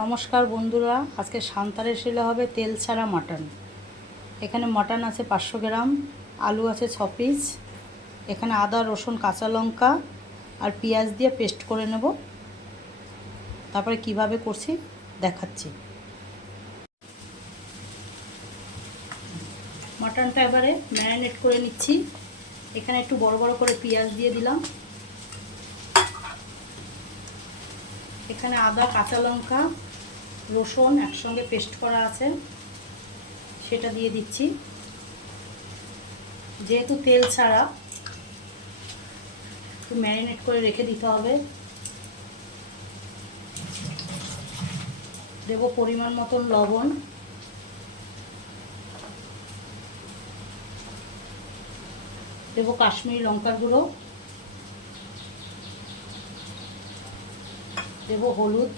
নমস্কার বন্ধুরা, আজকে সান্তারে শিলে হবে তেল ছাড়া মাটন। এখানে মাটন আছে পাঁচশো গ্রাম, আলু আছে ছ পিস, এখানে আদা, রসুন, কাঁচা লঙ্কা আর পেঁয়াজ দিয়ে পেস্ট করে নেব। তারপরে কীভাবে করছি দেখাচ্ছি। মাটনটা এবারে ম্যারিনেট করে নিচ্ছি। এখানে একটু বড় বড় করে পেঁয়াজ দিয়ে দিলাম। এখানে আদা, কাঁচা লঙ্কা, রসুন একসঙ্গে পেস্ট করা আছে। সেটা দিয়ে দিচ্ছি। যেহেতু তেল ছাড়া, একটু ম্যারিনেট করে রেখে দিতে হবে। দেব পরিমাণ মতন লবণ। দেব কাশ্মীরি লঙ্কার গুঁড়ো। দেব হলুদ।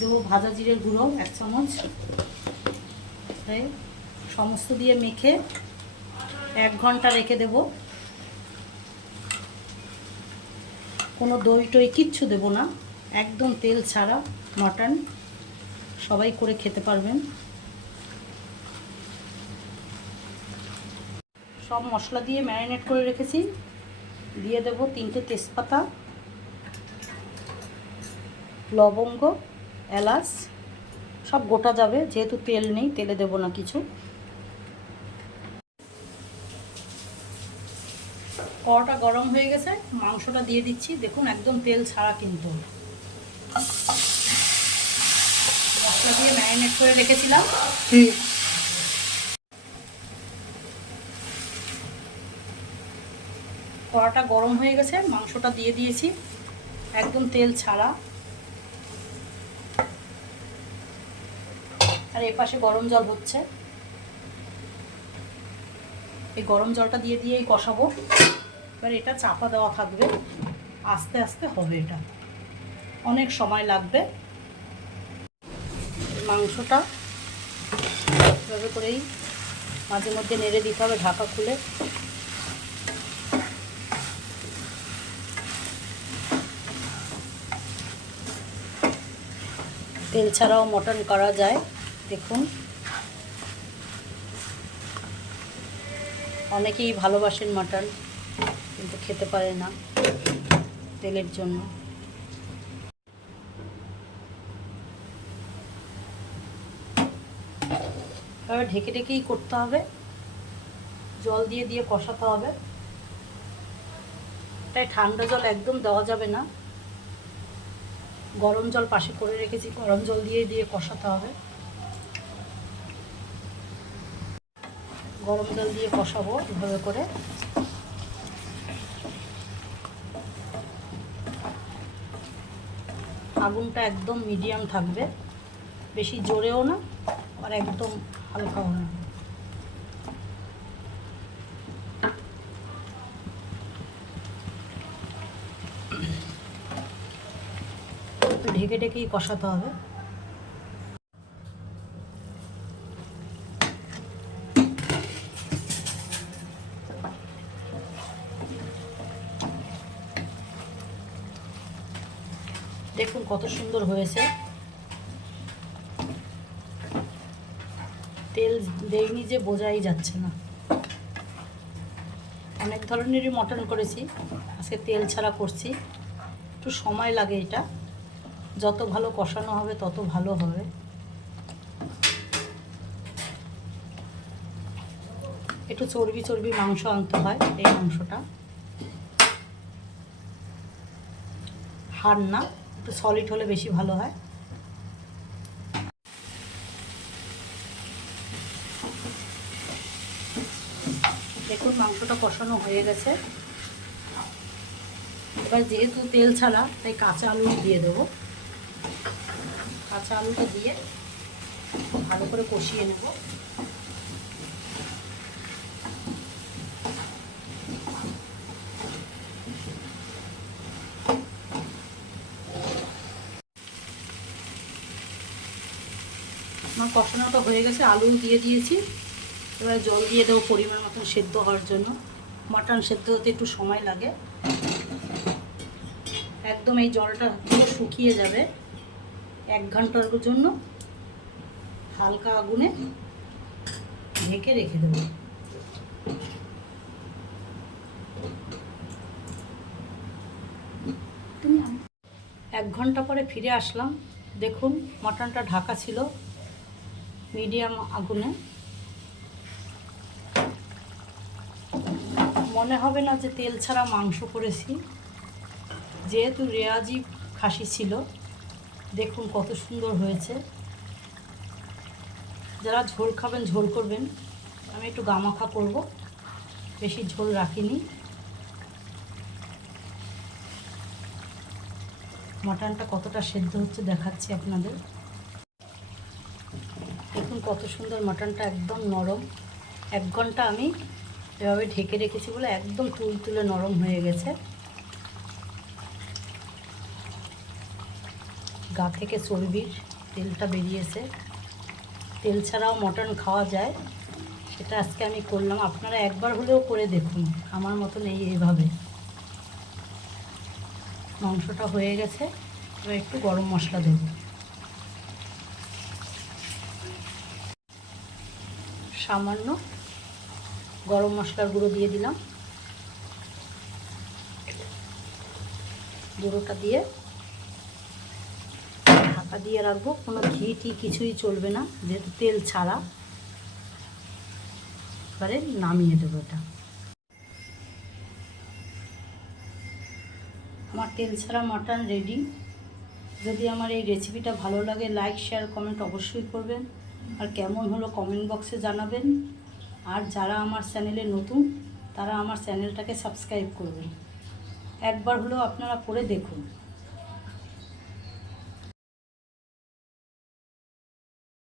দেবো ভাজা জিরের গুঁড়ো এক চামচ। সমস্ত দিয়ে মেখে এক ঘণ্টা রেখে দেব। কোনো দই টই কিচ্ছু দেব না। একদম তেল ছাড়া মটন সবাই করে খেতে পারবেন। সব মশলা দিয়ে ম্যারিনেট করে রেখেছি। দিয়ে দেব তিনটে তেজপাতা, লবঙ্গ, এলাচ, সব গোটা যাবে, যেহেতু তেল নেই, তেলে দেব না কিছু। কড়াটা গরম হয়ে গেছে, মাংসটা দিয়ে দিচ্ছি। দেখুন, একদম তেল ছাড়া কিন্তু। মশলা দিয়ে ম্যারিনেট করে রেখেছিলাম। কড়াটা গরম হয়ে গেছে, মাংসটা দিয়ে দিয়েছি, একদম তেল ছাড়া। আর এপাশে গরম জল হচ্ছে। এই গরম জলটা দিয়ে দিয়েই কষাবো। এবার এটা চাপা দেওয়া থাকবে। আস্তে আস্তে হবে এটা। অনেক সময় লাগবে। মাংসটা এভাবে করেই মাঝে মধ্যে নেড়ে দিতে হবে ঢাকা খুলে। তেল ছাড়াও মটন করা যায়। দেখুন। অনেকেই ভালোবাসেন মাটন, কিন্তু খেতে পারে না তেলের জন্য। এবার ঢেকে ঢেকেই করতে হবে। জল দিয়ে দিয়ে কষাতে হবে। তাই ঠান্ডা জল একদম দেওয়া যাবে না। গরম জল পাশে করে রেখেছি, গরম জল দিয়ে দিয়ে কষাতে হবে। গরম জল দিয়ে কষাবো এভাবে করে। আগুনটা একদম মিডিয়াম থাকবে। বেশি জোরেও না, আর একদম হালকাও না। ঢেকে ঢেকেই কষাতে হবে। দেখুন কত সুন্দর হয়েছে। তেল দেয়নি যে বোঝাই যাচ্ছে না। অনেক ধরনেরই মটন করেছি, আজকে তেল ছাড়া করছি। একটু সময় লাগে এটা। যত ভালো কষানো হবে, তত ভালো হবে। একটু চর্বি চর্বি মাংস আনতে হয়, এই মাংসটা। হাড় না, একটু সলিড হলে বেশি ভালো হয়। দেখুন, মাংসটা কষানো হয়ে গেছে। এবার যেহেতু তেল ছাড়া, তাই কাঁচা আলু দিয়ে দেবো। কাঁচা আলুটা দিয়ে ভালো করে কষিয়ে নেব। আমার কষানোটা হয়ে গেছে আলু দিয়ে দিয়েছি। এবার জল দিয়ে দেবো পরিমাণ মতন সেদ্ধ হওয়ার জন্য। মাটন সেদ্ধ হতে একটু সময় লাগে। একদম এই জলটা শুকিয়ে যাবে। এক ঘণ্টার জন্য হালকা আগুনে ঢেকে রেখে দেবো। এক ঘণ্টা পরে ফিরে আসলাম। দেখুন মাটনটা ঢাকা ছিল মিডিয়াম আগুনে। মনে হবে না যে তেল ছাড়া মাংস করেছি। যেহেতু রেয়াজি খাসি ছিল দেখুন কত সুন্দর হয়েছে। যারা ঝোল খাবেন, ঝোল করবেন, আমি একটু গামাখা করব। বেশি ঝোল রাখিনি। মাটনটা কতটা সেদ্ধ হচ্ছে দেখাচ্ছি আপনাদের। দেখুন কত সুন্দর মাটনটা একদম নরম। এক ঘণ্টা আমি এভাবে ঢেকে রেখেছি বলে একদম তুল তুলে নরম হয়ে গেছে। গা থেকে চর্বির তেলটা বেরিয়েছে। তেল ছাড়াও মটন খাওয়া যায়। সেটা আজকে আমি করলাম। আপনারা একবার হলেও করে দেখুন। আমার মতন এই এইভাবে মাংসটা হয়ে গেছে। এবার একটু গরম মশলা দেবো। সামান্য গরম মশলার গুঁড়ো দিয়ে দিলাম। গুঁড়োটা দিয়ে ঢাকা দিয়ে রাখব। কোনো ঘি টি কিছুই চলবে না, যেহেতু তেল ছাড়া। এবারে নামিয়ে দেবো এটা। আমার তেল ছাড়া মাটন রেডি যদি আমার এই রেসিপিটা ভালো লাগে লাইক শেয়ার কমেন্ট অবশ্যই করবেন। আর কেমন হলো কমেন্ট বক্সে জানাবেন। আর যারা আমার চ্যানেলে নতুন, তারা আমার চ্যানেলটাকে সাবস্ক্রাইব করবেন। একবার হলেও আপনারা করে দেখুন।